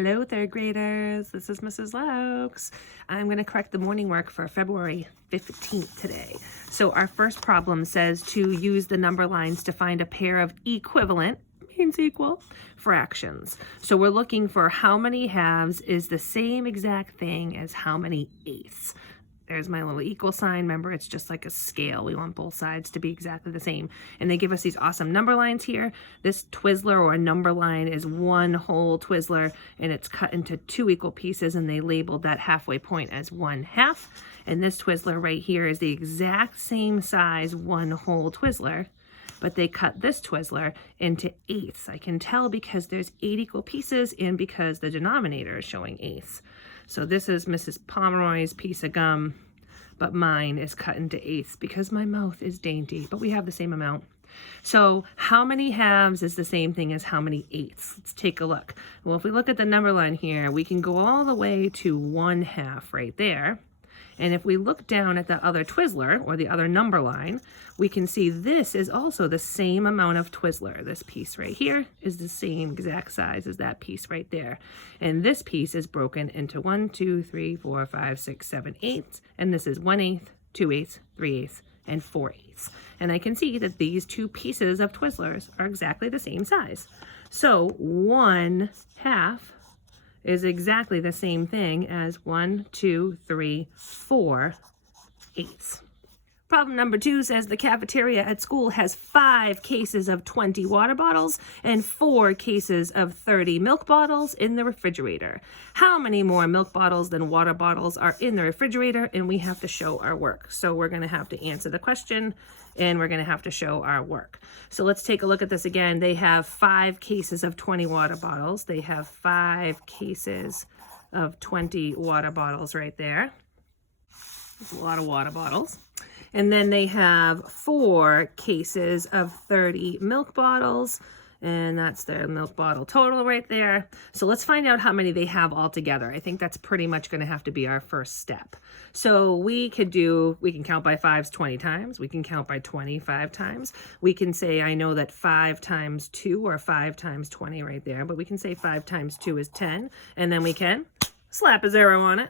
Hello, third graders. This is Mrs. Laux. I'm going to correct the morning work for February 15th today. So our first problem says to use the number lines to find a pair of equivalent, means equal, fractions. So we're looking for how many halves is the same exact thing as how many eighths. There's my little equal sign. Remember, it's just like a scale. We want both sides to be exactly the same. And they give us these awesome number lines here. This Twizzler or a number line is one whole Twizzler, and it's cut into two equal pieces, and they labeled that halfway point as 1/2. And this Twizzler right here is the exact same size one whole Twizzler, but they cut this Twizzler into eighths. I can tell because there's 8 equal pieces and because the denominator is showing eighths. So this is Mrs. Pomeroy's piece of gum, but mine is cut into eighths because my mouth is dainty, but we have the same amount. So how many halves is the same thing as how many eighths? Let's take a look. Well, if we look at the number line here, we can go all the way to 1/2 right there. And if we look down at the other Twizzler, or the other number line, we can see this is also the same amount of Twizzler. This piece right here is the same exact size as that piece right there. And this piece is broken into 1, 2, 3, 4, 5, 6, 7, 8. And this is 1/8, 2/8, 3/8, and 4/8. And I can see that these two pieces of Twizzlers are exactly the same size. So 1/2 is exactly the same thing as 1, 2, 3, 4/8. Problem number 2 says the cafeteria at school has 5 cases of 20 water bottles and 4 cases of 30 milk bottles in the refrigerator. How many more milk bottles than water bottles are in the refrigerator? And we have to show our work. So we're going to have to answer the question and we're going to have to show our work. So let's take a look at this again. They have 5 cases of 20 water bottles. They have 5 cases of 20 water bottles right there. That's a lot of water bottles. And then they have 4 cases of 30 milk bottles, and that's their milk bottle total right there. So let's find out how many they have all together. I think that's pretty much going to have to be our first step. So we can count by 5s 20 times. We can count by 25 times. We can say, I know that 5 times 2 or 5 times 20 right there, but we can say 5 times 2 is 10, and then we can slap a 0 on it.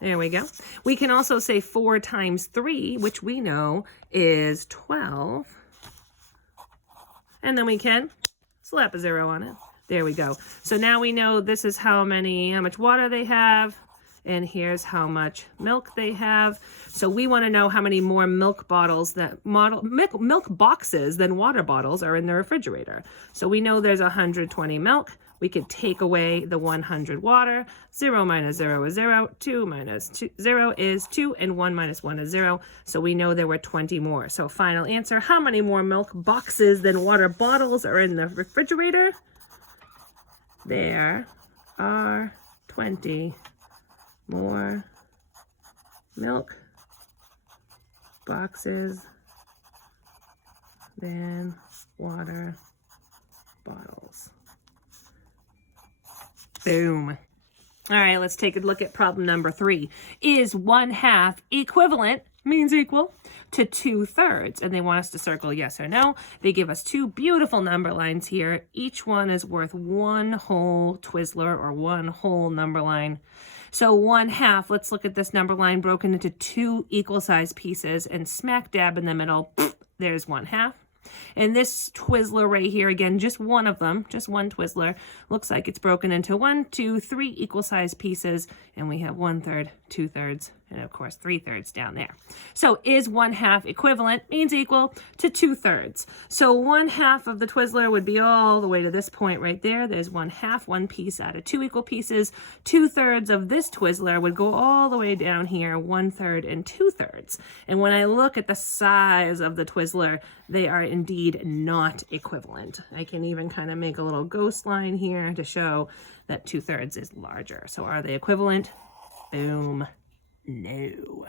There we go. We can also say 4 times 3, which we know is 12. And then we can slap a 0 on it. There we go. So now we know this is how much water they have, and here's how much milk they have. So we want to know how many more milk bottles milk boxes than water bottles are in the refrigerator. So we know there's 120 milk. We could take away the 100 water. 0 minus 0 is 0. 2 minus 0 is 2. And 1 minus 1 is 0. So we know there were 20 more. So final answer, how many more milk boxes than water bottles are in the refrigerator? There are 20 more milk boxes than water bottles. Boom. All right, let's take a look at problem number 3. Is 1/2 equivalent, means equal, to 2/3? And they want us to circle yes or no. They give us 2 beautiful number lines here. Each one is worth 1 whole Twizzler or 1 whole number line. So 1/2, let's look at this number line broken into 2 equal size pieces, and smack dab in the middle, there's 1/2. And this Twizzler right here, again, just one of them, just one Twizzler, looks like it's broken into 1, 2, 3 equal size pieces, and we have 1/3, 2/3, and of course 3/3 down there. So is 1/2 equivalent, means equal, to 2/3. So 1/2 of the Twizzler would be all the way to this point right there. There's 1/2, one piece out of 2 equal pieces. 2/3 of this Twizzler would go all the way down here, 1/3 and 2/3. And when I look at the size of the Twizzler, they are indeed not equivalent. I can even kind of make a little ghost line here to show that 2/3 is larger. So are they equivalent? Boom. No.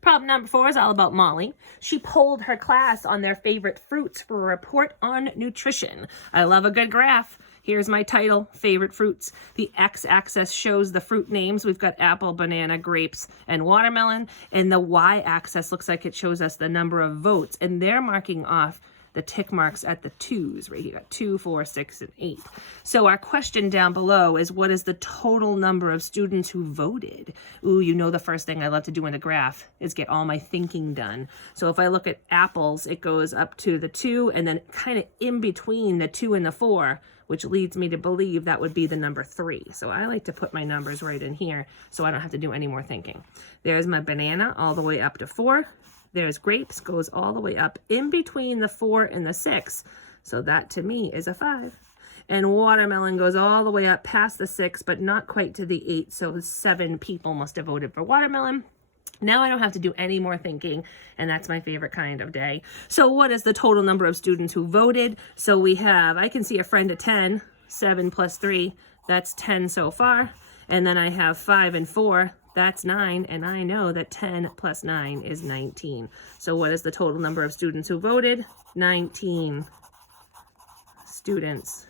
Problem number 4 is all about Molly. She polled her class on their favorite fruits for a report on nutrition. I love a good graph. Here's my title, favorite fruits. The x-axis shows the fruit names. We've got apple, banana, grapes, and watermelon. And the y-axis looks like it shows us the number of votes. And they're marking off the tick marks at the 2s right here, 2, 4, 6, and 8. So our question down below is, what is the total number of students who voted? Ooh, you know the first thing I love to do in a graph is get all my thinking done. So if I look at apples, it goes up to the 2 and then kind of in between the 2 and the 4, which leads me to believe that would be the number 3. So I like to put my numbers right in here so I don't have to do any more thinking. There's my banana all the way up to 4. There's grapes, goes all the way up in between the 4 and the 6. So that to me is a 5. And watermelon goes all the way up past the 6, but not quite to the 8. So 7 people must have voted for watermelon. Now I don't have to do any more thinking, and that's my favorite kind of day. So what is the total number of students who voted? So we have, I can see a friend of 10, 7 plus 3, that's 10 so far. And then I have 5 and 4, that's 9, and I know that 10 plus 9 is 19. So what is the total number of students who voted? 19 students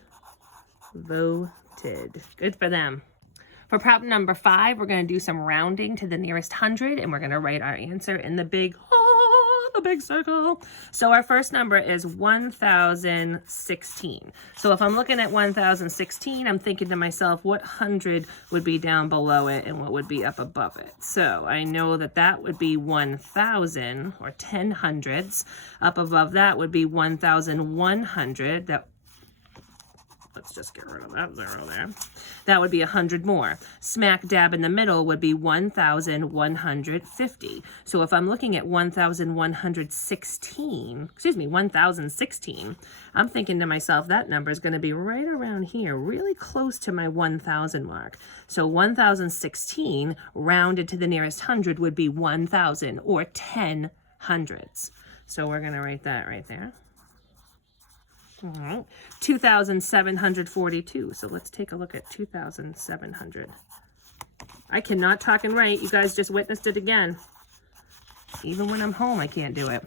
voted. Good for them. For problem number 5, we're going to do some rounding to the nearest 100, and we're going to write our answer in the big circle. So our first number is 1016. So if I'm looking at 1016, I'm thinking to myself, what 100 would be down below it and what would be up above it? So I know that that would be 1000, or 10 hundreds. Up above that would be 1100. Let's just get rid of that 0 there. That would be 100 more. Smack dab in the middle would be 1150. So if I'm looking at 1016, I'm thinking to myself, that number is going to be right around here, really close to my 1000 mark. So 1016 rounded to the nearest 100 would be 1000, or 10 hundreds. So we're going to write that right there. All right, 2,742. So let's take a look at 2,700. I cannot talk and write. You guys just witnessed it again. Even when I'm home, I can't do it.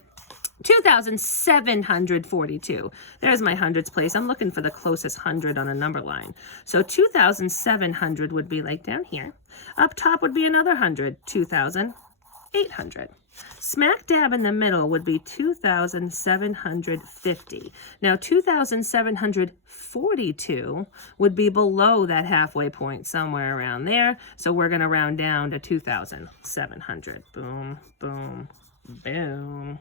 2,742. There's my hundreds place. I'm looking for the closest 100 on a number line. So 2,700 would be like down here. Up top would be another 100, 2,800. Smack dab in the middle would be 2,750. Now 2,742 would be below that halfway point, somewhere around there. So we're going to round down to 2,700. Boom, boom, boom.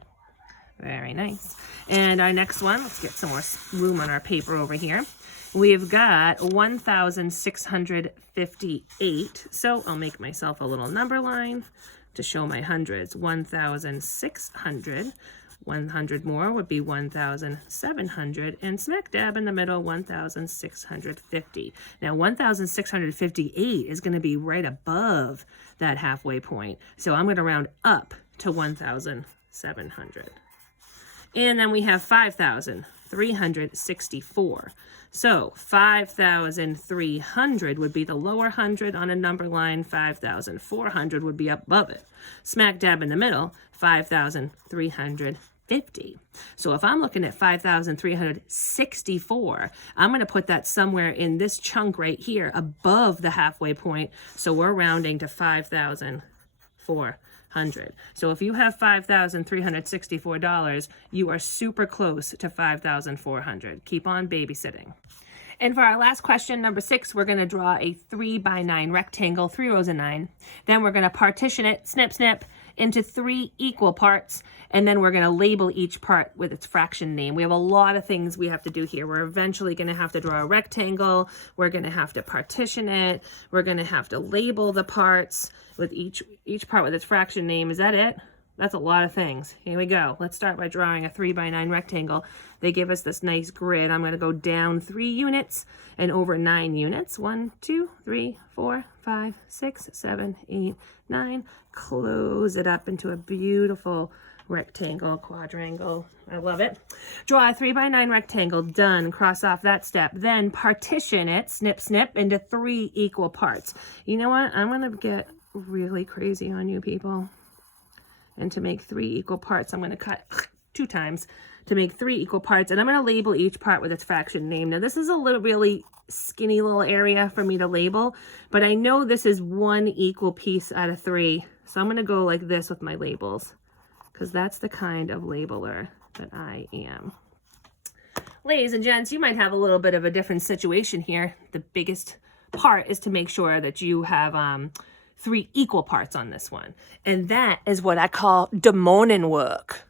Very nice. And our next one, let's get some more room on our paper over here. We've got 1,658. So I'll make myself a little number line to show my hundreds. 1,600. 100 more would be 1,700, and smack dab in the middle, 1,650. Now 1,658 is going to be right above that halfway point, so I'm going to round up to 1,700. And then we have 5,364. So 5,300 would be the lower 100 on a number line. 5,400 would be above it. Smack dab in the middle, 5,350. So if I'm looking at 5,364, I'm going to put that somewhere in this chunk right here above the halfway point. So we're rounding to 5,400. So if you have $5,364, you are super close to 5,400. Keep on babysitting. And for our last question, number 6, we're going to draw a 3x9 rectangle, 3 rows of 9. Then we're going to partition it, snip, snip, into 3 equal parts. And then we're going to label each part with its fraction name. We have a lot of things we have to do here. We're eventually going to have to draw a rectangle. We're going to have to partition it. We're going to have to label the parts with each part with its fraction name. Is that it? That's a lot of things. Here we go. Let's start by drawing a 3x9 rectangle. They give us this nice grid. I'm going to go down 3 units and over 9 units. 1, 2, 3, 4, 5, 6, 7, 8, 9. Close it up into a beautiful rectangle, quadrangle. I love it. Draw a 3x9 rectangle. Done. Cross off that step. Then partition it, snip, snip, into 3 equal parts. You know what? I'm going to get really crazy on you people. And to make 3 equal parts, I'm going to cut 2 times to make 3 equal parts. And I'm going to label each part with its fraction name. Now, this is a really skinny little area for me to label, but I know this is 1 equal piece out of 3. So I'm going to go like this with my labels, because that's the kind of labeler that I am. ladies and gents, you might have a little bit of a different situation here. The biggest part is to make sure that you have 3 equal parts on this one. And that is what I call the morning work.